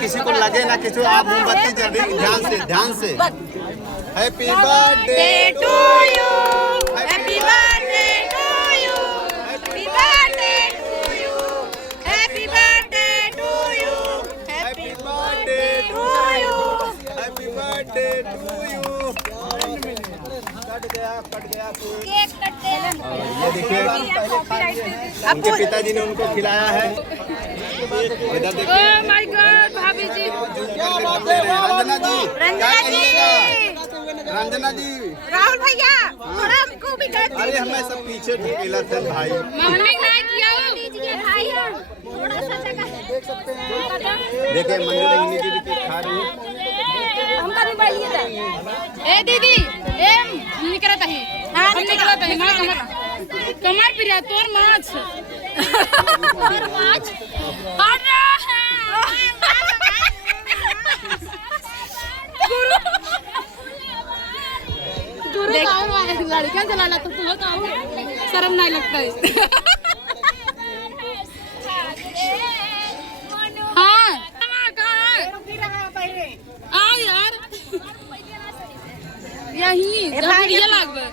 किसी को लगे ना किसी आप मोमबत्ती जल रही ध्यान से happy birthday to you, happy birthday to you, happy birthday to you, happy birthday to you, happy birthday to you. Happy birthday to you. Cut गया केक कटते हैं। ये देखिए उनके पिताजी ने उनको खिलाया है। इधर देखिए ओह माय गॉड भाभी जी, रंजना जी क्या कहिएगा? रंजना जी राहुल भैया थोड़ा हमको भी कर दीजिए। अरे हमें सब पीछे ढकेला थे भाई। मम्मी लाइक किया दीजिए भाई, थोड़ा सा जगह देख सकते हैं। देखिए मंजू जी भी केक खा रही है। हमका भी पाइए था। ए दीदी ए निकलत है, हम निकलत है ना कमर पिरा तोर माछ और माछ अरे गुरु लड़कियां चलाना तो बहुत शर्म नहीं लगता है। हाँ आओ यार यही जब ये लागबे।